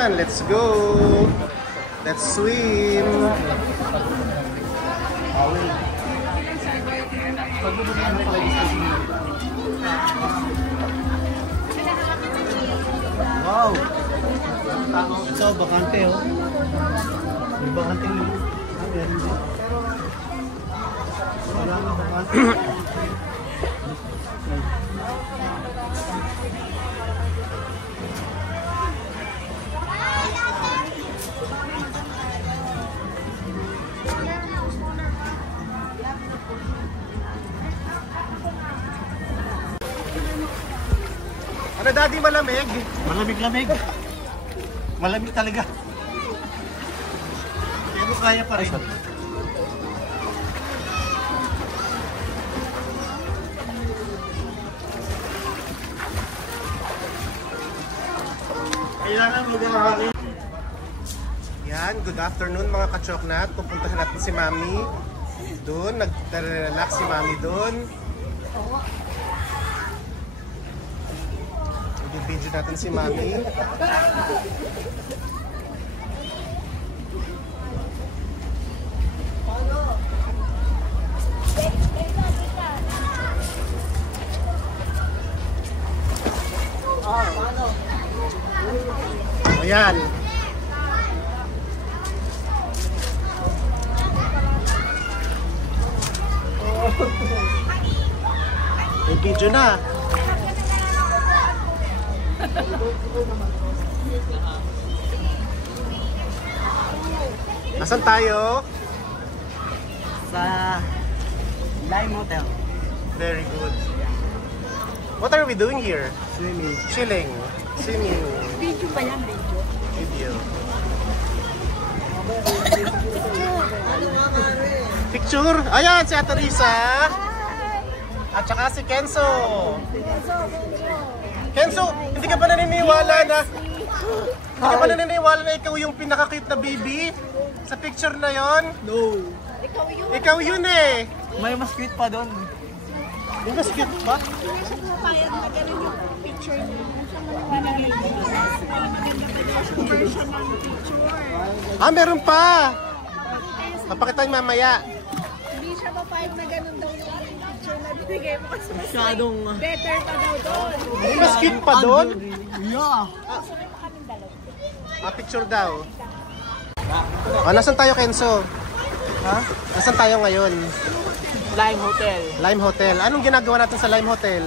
Ayan, let's go. Let's swim. Wow. Ito, bakante oh. May bakante yung wala na bakante. Ano daddy, malamig? Malamig-lamig. Malamig talaga. Pero kaya pa rin. Kailangan mag-ahangin. Yan, good afternoon mga kachoknat. Pupuntahan natin si Mami doon. Nag-relax si Mami doon. Video natin si Mami. Ayan. May video na. Nasaan tayo? Sa Lime Hotel. Very good. What are we doing here? Swimming. Chilling. Swimming. Video pa yan, video. Video. Picture? Ayan, si Ate Risa. At saka si Kenzo. Kenzo, hindi ka ba naniniwala na ikaw yung pinaka-cute na baby sa picture na yon? No. Ikaw yun eh. May mas cute pa doon. Yung mas cute ba? Hindi siya pumapayag na ganun yung picture niya. Maganda yung version ng picture. Ah, meron pa. Papakita niyo mamaya. Hindi siya papayag na ganun daw yung picture na binigay mo kasi mas Masyadong better pa daw doon. May mas cute pa doon? Yeah. Ah, picture daw. Ah, nasan tayo, Kenzo? Ha? Nasan tayo ngayon? Lime Hotel. Lime Hotel. Anong ginagawa natin sa Lime Hotel?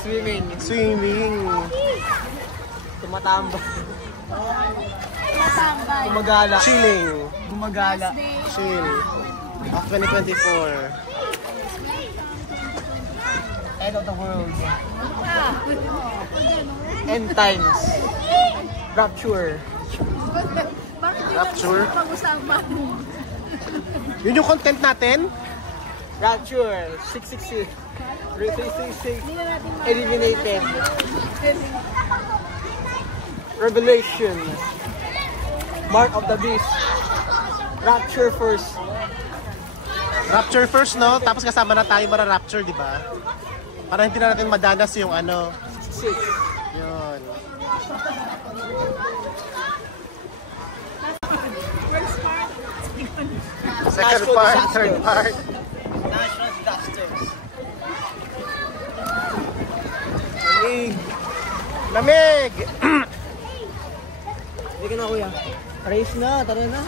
Swimming. Swimming. Tumatambay. Matambay. Gumagala. Chilling. Gumagala. Chill. Of 2024. End of the world. End times. Rapture. Bakit yun Rapture? ang pag-usapan? Yun yung content natin? Rapture. 666. 3366. Eliminated. Revelation. Mark of the Beast. Rapture first. Rapture first, no? Tapos kasama na tayo mara-rapture, di ba? Para hindi na natin madanas yung ano. 6. Yun. Second Natural part, disaster. third part. National disasters. Lamig. Lamig! Hindi ka na kuya. Race na, tara na.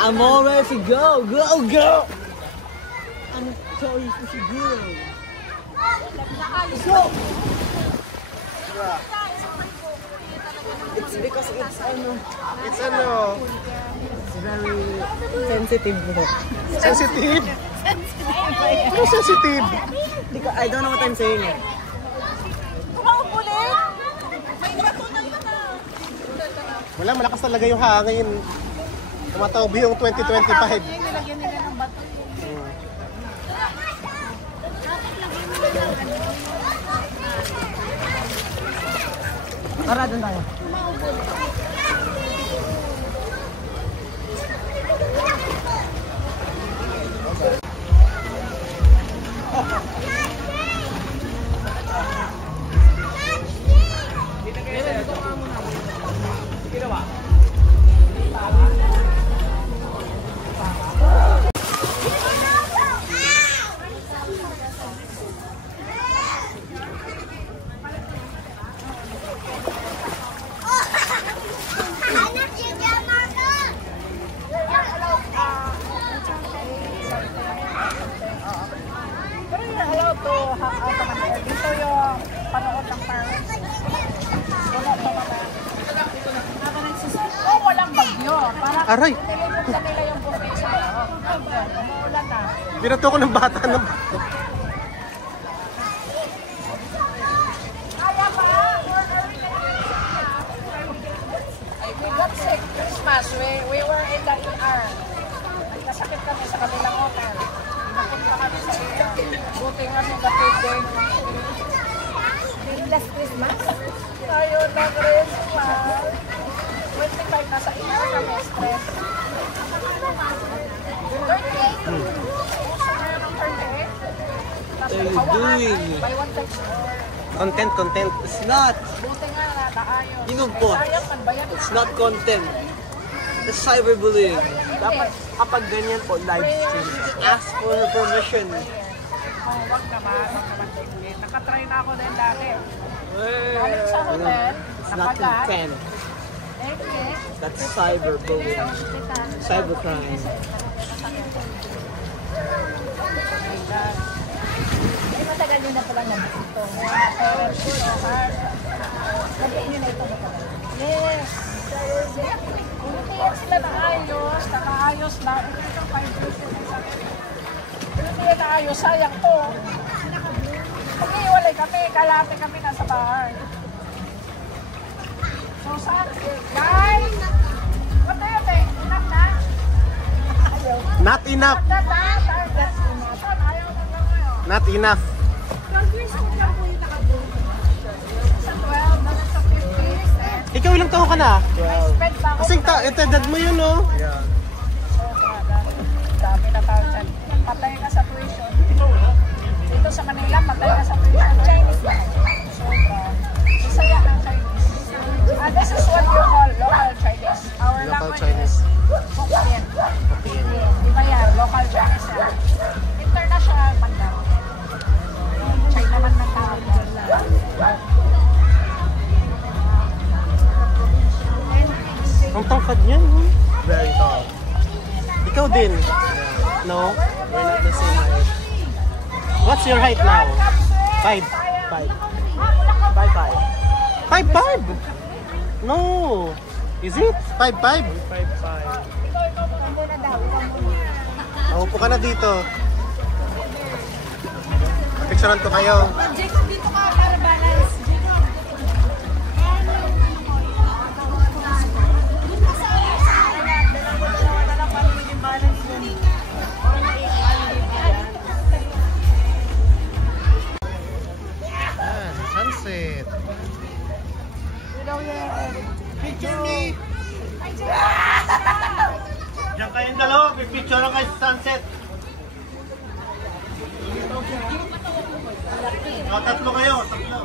I'm all ready to go. Go, go! I'm so ready to go. Let's go! It's because it's It's ano? it's very sensitive. Sensitive? Ano sensitive? I don't know what I'm saying. Wala, malakas talaga yung hangin. Tumataob yung 2025. Nilagyan nila ng bato. Tara, doon tayo. Aray! Nilimutan nila yung buffet sa loob. Umuulan na. Binato ko ng bata na. Kaya pa! We got sick Christmas. We were in the ER. Nagkasakit kami sa kabilang hotel. Napunta kami sa ER. Buti nga negative din. Last Christmas? Tayo na Christmas. 25 na sa ER kami. Stress. 38. What are you doing? Buy one take four. Content. It's not. Buti nga nakaayon. Yun po. Sayang magbayad. It's not content. It's cyberbullying. Dapat kapag ganyan po, live stream. Ask for permission. Oh, wag naman tingin. Nakatry na ako din dati. Galing sa hotel, It's not nakagat. content. Eh, That's cyberbullying. Cybercrime. ay matagal nyo na pala nabit ito. Mga parents ko, hard. Lagyan nyo na ito ba pala? Yes. Umitiyak sila na ayos, nakaayos na. Ito 5 years na sa umitiyak na ayos, sayang to. Pag-iwalay kami, kalate kami nasa bahay. So, saan? Guys! What do you think? Enough na? Ayaw. Not enough. That's enough. Ayaw na lang ngayon. Not enough. 12 years old lang po yung nakabook. Sa 12, nasa sa 50. Ikaw ilang taon ka na? Spend pa ako. Kasing edad mo yun, no? Dami na tao dyan. Patay ka sa tuition. Dito sa Manila, patay ka sa tuition. Chinese ba? Sobra. Isaya ng Chinese. This is what you call local Chinese. Our Local language Chinese. is Hokkien. Iba yan, local Chinese yan. International man daw. China man ng tao dyan lang. Ang tangkad niyan, no? Very tall. Ikaw din. No? We're not the same height. What's your height now? 5. 5. 5'5". 5'5"? No. Is it? 5'5"? 5'5". Ikaw muna daw. Ikaw muna. Upo ka na dito. Picturean ko kayo. Jacob, dito ka para balance. Sunset. Picture me! Diyan kayong dalawa, pipicture lang kayo sa sunset. O, tatlo kayo, tatlo.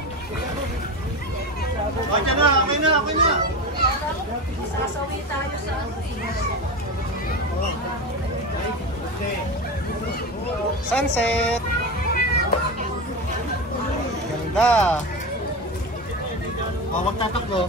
O, dyan na, okay na. Sasawi tayo sa Sunset. Ganda. O, wag tatakbo.